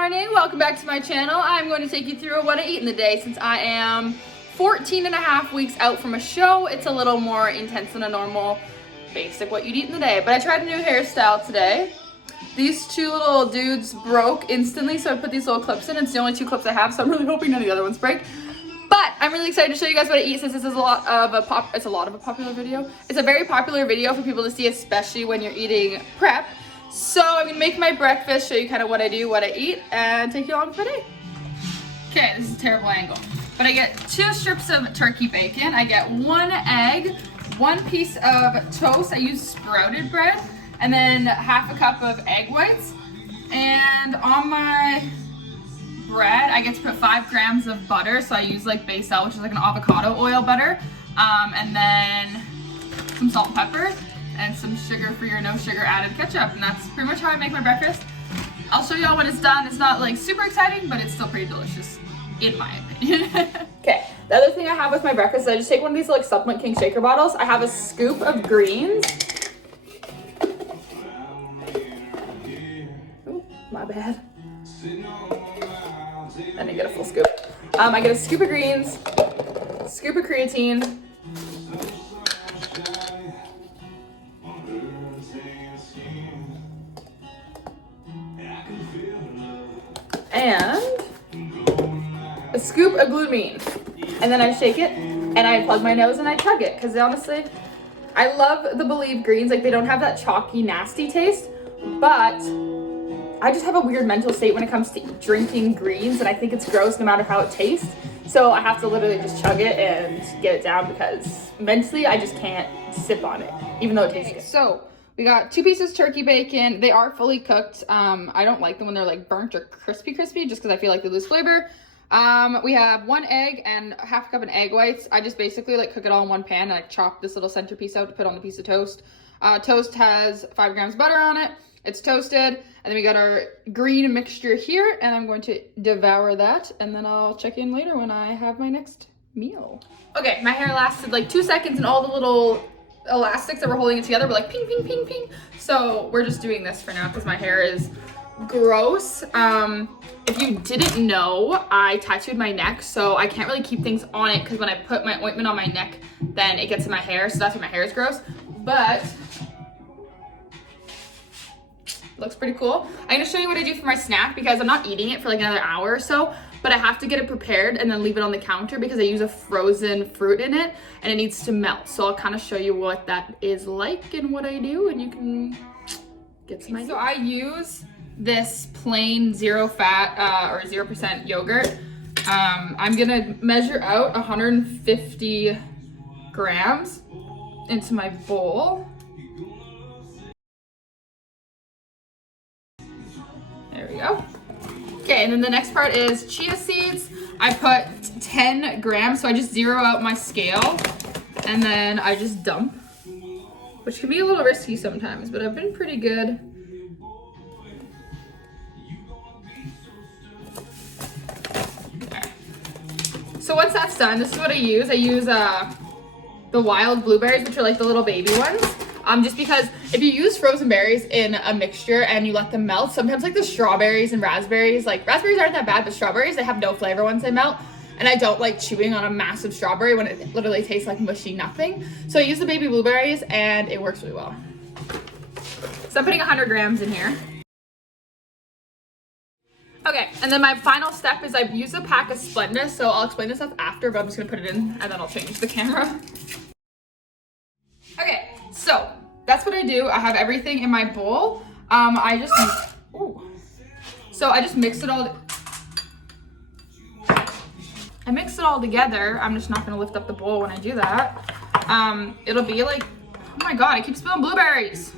morning, welcome back to my channel. I'm going to take you through what I eat in the day since I am 14 and a half weeks out from a show. It's a little more intense than a normal basic what you'd eat in the day, but I tried a new hairstyle today. These two little dudes broke instantly, so I put these little clips in. It's the only two clips I have, so I'm really hoping none of the other ones break. But I'm really excited to show you guys what I eat since this is a lot of a popular video. It's a very popular video for people to see, especially when you're eating prep. So I'm gonna make my breakfast, show you kind of what I do, what I eat, and take you along for my day. Okay, this is a terrible angle. But I get 2 strips of turkey bacon. I get 1 egg, 1 piece of toast. I use sprouted bread, and then half a cup of egg whites. And on my bread, I get to put 5 grams of butter. So I use like Basil, which is like an avocado oil butter. And then some salt and pepper. And some sugar-free or no sugar added ketchup, and that's pretty much how I make my breakfast. I'll show y'all when it's done. It's not like super exciting, but it's still pretty delicious, in my opinion. Okay, the other thing I have with my breakfast is I just take one of these like Supplement King shaker bottles. I have a scoop of greens. Oh, my bad. I didn't get a full scoop. I get a scoop of greens, scoop of creatine, and a scoop of glutamine, and then I shake it and I plug my nose and I chug it, because honestly I love the Believe greens. Like, they don't have that chalky nasty taste, but I just have a weird mental state when it comes to drinking greens, and I think it's gross no matter how it tastes, so I have to literally just chug it and get it down, because mentally I just can't sip on it even though it tastes good. So we got 2 pieces turkey bacon. They are fully cooked. I don't like them when they're like burnt or crispy just because I feel like they lose flavor. We have 1 egg and half a cup of egg whites. I just basically like cook it all in one pan, and I chop this little centerpiece out to put on the piece of toast. Toast has 5 grams butter on it. It's toasted. And then we got our green mixture here, and I'm going to devour that, and then I'll check in later when I have my next meal. Okay, my hair lasted like 2 seconds, and all the little elastics that were holding it together were like ping, ping, ping, ping. So we're just doing this for now because my hair is gross. If you didn't know, I tattooed my neck, so I can't really keep things on it because when I put my ointment on my neck, then it gets in my hair, so that's why my hair is gross. But looks pretty cool. I'm gonna show you what I do for my snack because I'm not eating it for like another hour or so, but I have to get it prepared and then leave it on the counter because I use a frozen fruit in it and it needs to melt. So I'll kind of show you what that is like and what I do, and you can get some ideas. So I use this plain 0 fat or 0% yogurt. I'm gonna measure out 150 grams into my bowl. There we go. Okay, and then the next part is chia seeds. I put 10 grams, so I just zero out my scale, and then I just dump, which can be a little risky sometimes, but I've been pretty good. Okay. So once that's done, this is what I use. I use the wild blueberries, which are like the little baby ones. Just because if you use frozen berries in a mixture and you let them melt, sometimes like the strawberries and raspberries, like raspberries aren't that bad, but strawberries, they have no flavor once they melt. And I don't like chewing on a massive strawberry when it literally tastes like mushy nothing. So I use the baby blueberries and it works really well. So I'm putting 100 grams in here. Okay, and then my final step is I use a pack of Splenda, so I'll explain this stuff after, but I'm just gonna put it in and then I'll change the camera. Okay, so that's what I do. I have everything in my bowl. I just mix it all. I mix it all together. I'm just not gonna lift up the bowl when I do that. It'll be like, oh my God, I keep spilling blueberries.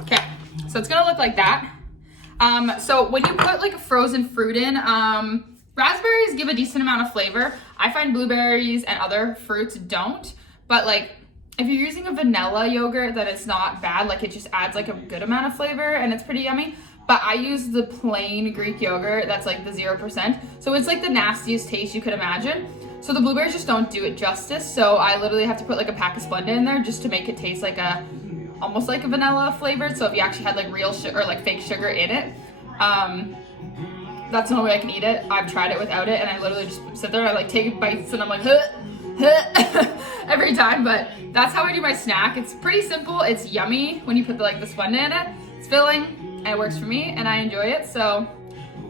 Okay, so it's gonna look like that. So when you put like a frozen fruit in, raspberries give a decent amount of flavor. I find blueberries and other fruits don't, but like if you're using a vanilla yogurt, then it's not bad. Like it just adds like a good amount of flavor and it's pretty yummy. But I use the plain Greek yogurt that's like the 0%. So it's like the nastiest taste you could imagine. So the blueberries just don't do it justice. So I literally have to put like a pack of Splenda in there just to make it taste like a almost like a vanilla flavored. So if you actually had like real sugar or like fake sugar in it, that's the only way I can eat it. I've tried it without it, and I literally just sit there and I like take bites and I'm like, huh, huh, every time. But that's how I do my snack. It's pretty simple. It's yummy when you put the splenda in it. It's filling and it works for me and I enjoy it. So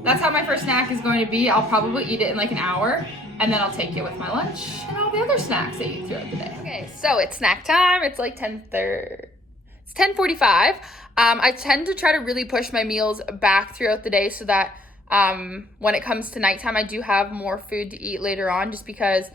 that's how my first snack is going to be. I'll probably eat it in like an hour, and then I'll take it with my lunch and all the other snacks I eat throughout the day. Okay, so it's snack time. It's like 10:30. It's 10:45. I tend to try to really push my meals back throughout the day so that when it comes to nighttime, I do have more food to eat later on, just because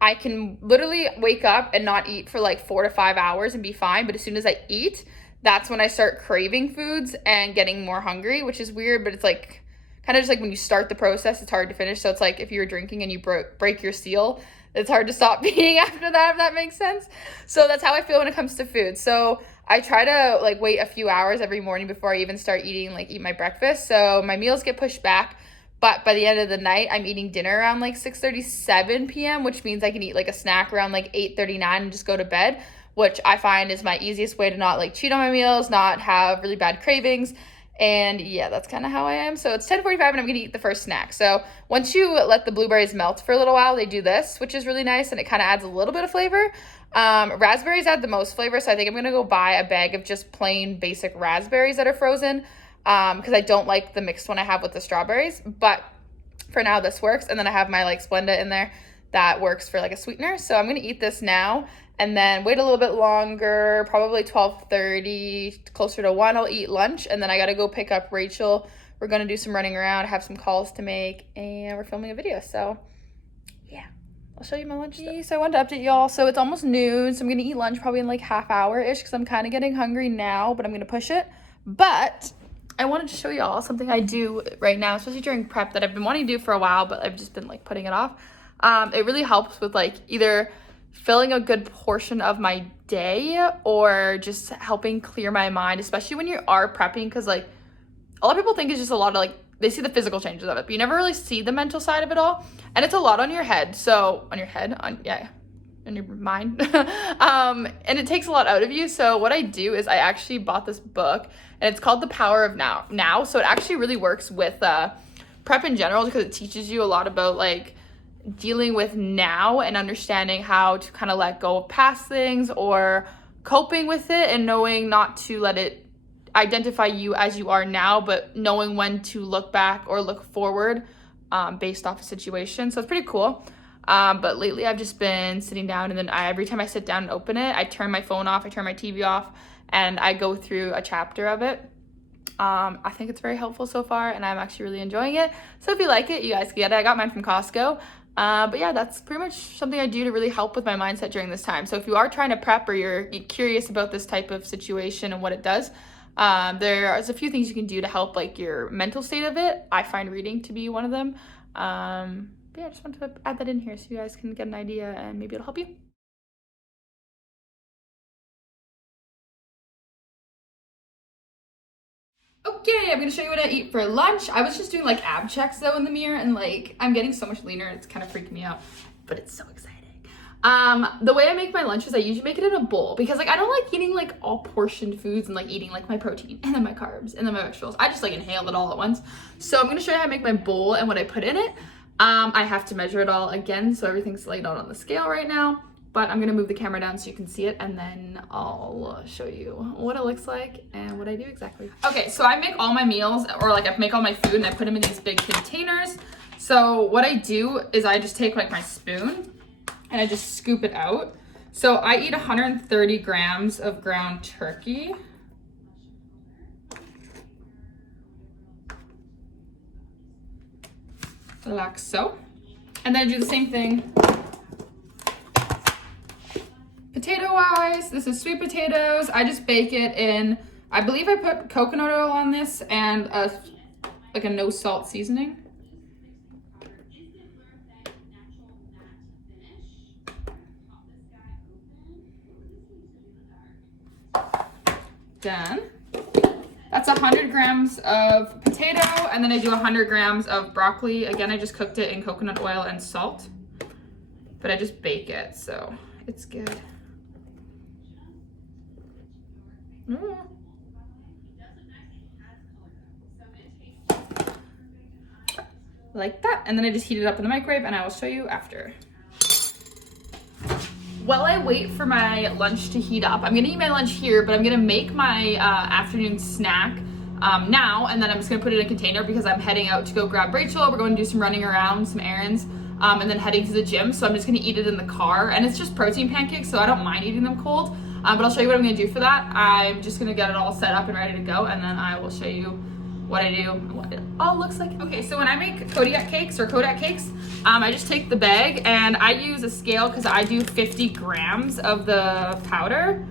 I can literally wake up and not eat for like 4 to 5 hours and be fine. But as soon as I eat, that's when I start craving foods and getting more hungry, which is weird, but it's like kind of just like when you start the process, it's hard to finish. So it's like if you were drinking and you break your seal, it's hard to stop eating after that, if that makes sense. So that's how I feel when it comes to food. So I try to like wait a few hours every morning before I even start eat my breakfast. So my meals get pushed back, but by the end of the night, I'm eating dinner around like 6:37 p.m., which means I can eat like a snack around like 8:39 and just go to bed, which I find is my easiest way to not like cheat on my meals, not have really bad cravings. And yeah, that's kind of how I am. So it's 10:45 and I'm gonna eat the first snack. So once you let the blueberries melt for a little while, they do this, which is really nice, and it kind of adds a little bit of flavor. Raspberries add the most flavor, so I think I'm gonna go buy a bag of just plain basic raspberries that are frozen, because I don't like the mixed one I have with the strawberries. But for now, this works. And then I have my like Splenda in there that works for like a sweetener. So I'm gonna eat this now and then wait a little bit longer, probably 12:30, closer to 1, I'll eat lunch. And then I gotta go pick up Rachel. We're gonna do some running around, have some calls to make, and we're filming a video. So yeah, I'll show you my lunch stuff. So I wanted to update y'all. So it's almost noon, so I'm gonna eat lunch probably in like half hour-ish, because I'm kind of getting hungry now, but I'm gonna push it. But I wanted to show y'all something I do right now, especially during prep, that I've been wanting to do for a while, but I've just been like putting it off. It really helps with like either filling a good portion of my day or just helping clear my mind, especially when you are prepping, because like a lot of people think it's just a lot of like, they see the physical changes of it, but you never really see the mental side of it all. And it's a lot on your head. So on your mind. And it takes a lot out of you. So what I do is I actually bought this book, and it's called The Power of Now. So it actually really works with prep in general, because it teaches you a lot about like dealing with now and understanding how to kind of let go of past things or coping with it, and knowing not to let it identify you as you are now, but knowing when to look back or look forward based off a situation. So it's pretty cool. But lately I've just been sitting down, and then every time I sit down and open it, I turn my phone off, I turn my TV off, and I go through a chapter of it. I think it's very helpful so far, and I'm actually really enjoying it. So if you like it, you guys can get it. I got mine from Costco. But yeah, that's pretty much something I do to really help with my mindset during this time. So if you are trying to prep, or you're curious about this type of situation and what it does, there's a few things you can do to help like your mental state of it. I find reading to be one of them. Yeah, I just wanted to add that in here so you guys can get an idea, and maybe it'll help you. Okay, I'm gonna show you what I eat for lunch. I was just doing like ab checks though in the mirror, and like I'm getting so much leaner, it's kind of freaking me out, but it's so exciting. The way I make my lunch is I usually make it in a bowl, because like I don't like eating like all portioned foods and like eating like my protein and then my carbs and then my vegetables. I just like inhale it all at once. So I'm gonna show you how I make my bowl and what I put in it. I have to measure it all again, so everything's laid out on the scale right now, but I'm gonna move the camera down so you can see it, and then I'll show you what it looks like and what I do exactly. Okay, so I make all my meals, or like I make all my food, and I put them in these big containers. So what I do is I just take like my spoon and I just scoop it out. So I eat 130 grams of ground turkey. Like so. And then I do the same thing potato wise. This is sweet potatoes. I just bake it in, I believe I put coconut oil on this, and like a no salt seasoning. Done. That's 100 grams of potato, and then I do 100 grams of broccoli. Again, I just cooked it in coconut oil and salt, but I just bake it, so it's good. Like that. And then I just heat it up in the microwave and I will show you after. While I wait for my lunch to heat up, I'm gonna eat my lunch here, but I'm gonna make my afternoon snack now, and then I'm just gonna put it in a container because I'm heading out to go grab Rachel. We're going to do some running around, some errands, and then heading to the gym. So I'm just gonna eat it in the car, and it's just protein pancakes, so I don't mind eating them cold. But I'll show you what I'm gonna do for that. I'm just gonna get it all set up and ready to go, and then I will show you what I do and what it all looks like. Okay, so when I make Kodiak cakes, I just take the bag and I use a scale because I do 50 grams of the powder.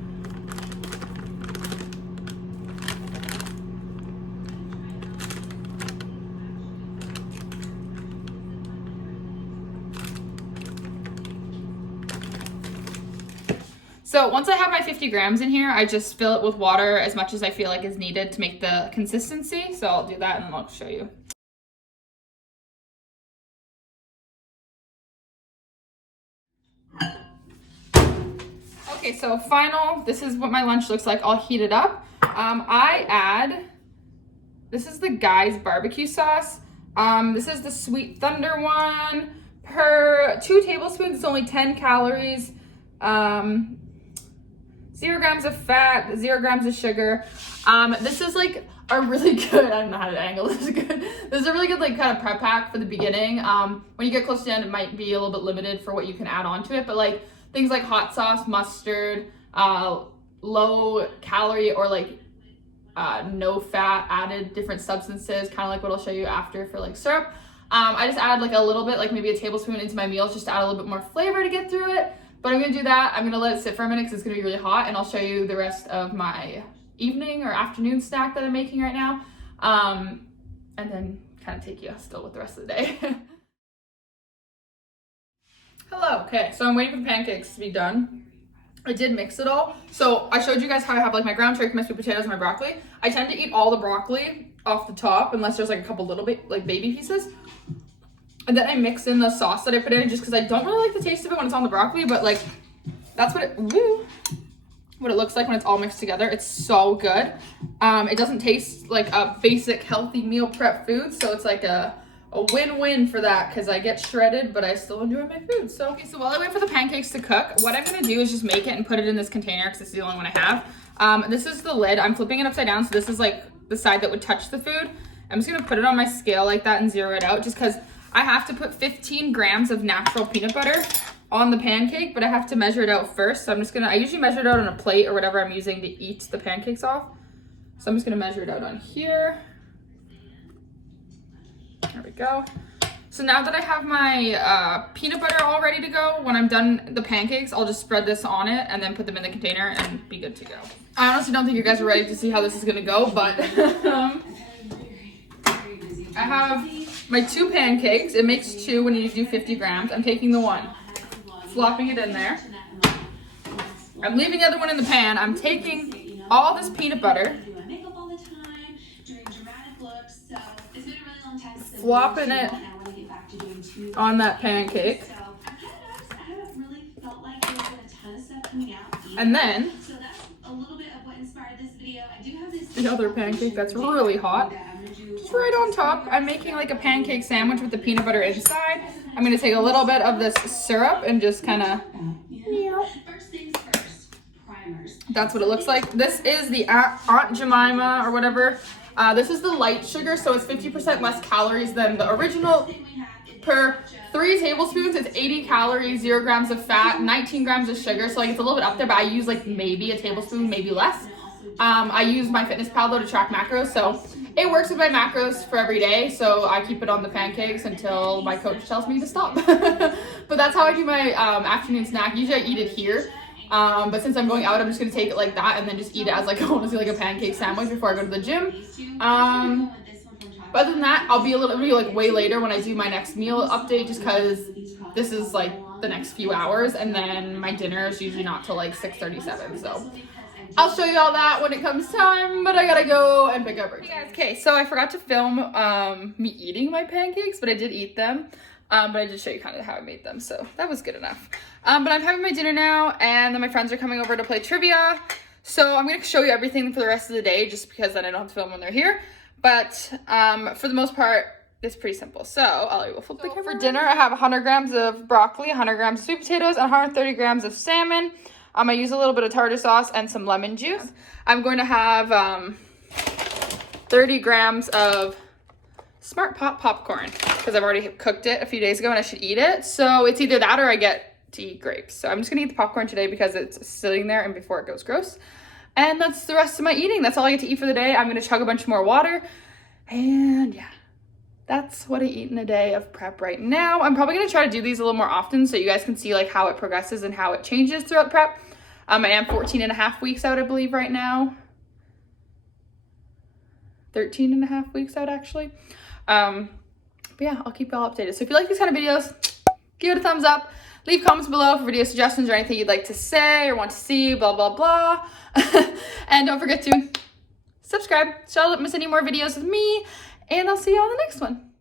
So once I have my 50 grams in here, I just fill it with water as much as I feel like is needed to make the consistency. So I'll do that and then I'll show you. Okay, so this is what my lunch looks like. I'll heat it up. This is the Guy's barbecue sauce. This is the Sweet Thunder one. Per 2 tablespoons, it's only 10 calories. 0 grams of fat, 0 grams of sugar. This is like a really good, I don't know how to angle this good. This is a really good like kind of prep pack for the beginning. When you get close to the end, it might be a little bit limited for what you can add onto it, but like things like hot sauce, mustard, low calorie or like no fat added different substances, kind of like what I'll show you after for like syrup. I just add like a little bit, like maybe a tablespoon into my meals just to add a little bit more flavor to get through it. But I'm gonna do that. I'm gonna let it sit for a minute because it's gonna be really hot, and I'll show you the rest of my evening or afternoon snack that I'm making right now. And then kind of take you still with the rest of the day. Hello, okay, so I'm waiting for the pancakes to be done. I did mix it all. So I showed you guys how I have like my ground turkey, my sweet potatoes, and my broccoli. I tend to eat all the broccoli off the top unless there's like a couple little bit like baby pieces. And then I mix in the sauce that I put in just because I don't really like the taste of it when it's on the broccoli, but like that's what it looks like when it's all mixed together. It's so good. It doesn't taste like a basic healthy meal prep food, so it's like a win-win for that because I get shredded, but I still enjoy my food. So, okay, so while I wait for the pancakes to cook, what I'm gonna do is just make it and put it in this container because it's the only one I have. This is the lid. I'm flipping it upside down, so this is like the side that would touch the food. I'm just gonna put it on my scale like that and zero it out just because I have to put 15 grams of natural peanut butter on the pancake, but I have to measure it out first. So I usually measure it out on a plate or whatever I'm using to eat the pancakes off. So I'm just gonna measure it out on here. There we go. So now that I have my peanut butter all ready to go, when I'm done the pancakes, I'll just spread this on it and then put them in the container and be good to go. I honestly don't think you guys are ready to see how this is gonna go, but I have my 2 pancakes. It makes 2 when you do 50 grams. I'm taking the one, flopping it in there. I'm leaving the other one in the pan. I'm taking all this peanut butter, flopping it on that pancake. And then the other pancake that's really hot, just right on top. I'm making like a pancake sandwich with the peanut butter inside. I'm gonna take a little bit of this syrup and just kind of, that's what it looks like. This is the Aunt Jemima or whatever. This is the light sugar, so it's 50% less calories than the original. Per 3 tablespoons, it's 80 calories, 0 grams of fat, 19 grams of sugar. So like it's a little bit up there, but I use like maybe a tablespoon, maybe less. I use MyFitnessPal though to track macros, so it works with my macros for every day. So I keep it on the pancakes until my coach tells me to stop. But that's how I do my afternoon snack. Usually I eat it here. But since I'm going out, I'm just gonna take it like that and then just eat it as like honestly like a pancake sandwich before I go to the gym. But other than that, I'll be like way later when I do my next meal update, just because this is like the next few hours, and then my dinner is usually not till like 6:37. So I'll show you all that when it comes time, but I gotta go and pick up Rachel. Hey guys, okay, so I forgot to film me eating my pancakes, but I did eat them. But I just show you kind of how I made them, so that was good enough. But I'm having my dinner now, and then my friends are coming over to play trivia. So I'm going to show you everything for the rest of the day just because then I don't have to film when they're here. But for the most part, it's pretty simple. So I will flip the camera. For dinner, I have 100 grams of broccoli, 100 grams of sweet potatoes, and 130 grams of salmon. I use a little bit of tartar sauce and some lemon juice. I'm going to have 30 grams of Smart Pot popcorn because I've already cooked it a few days ago and I should eat it. So it's either that or I get to eat grapes. So I'm just gonna eat the popcorn today because it's sitting there and before it goes gross. And that's the rest of my eating. That's all I get to eat for the day. I'm gonna chug a bunch more water. And yeah, that's what I eat in a day of prep right now. I'm probably gonna try to do these a little more often so you guys can see like how it progresses and how it changes throughout prep. I am 14 and a half weeks out, I believe, right now. 13 and a half weeks out, actually. But yeah, I'll keep y'all updated. So if you like these kind of videos, give it a thumbs up. Leave comments below for video suggestions or anything you'd like to say or want to see, blah, blah, blah. And don't forget to subscribe so I don't miss any more videos with me. And I'll see you on the next one.